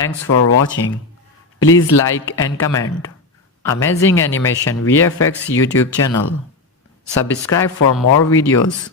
Thanks for watching. Please like and comment. Amazing Animation VFX YouTube channel. Subscribe for more videos.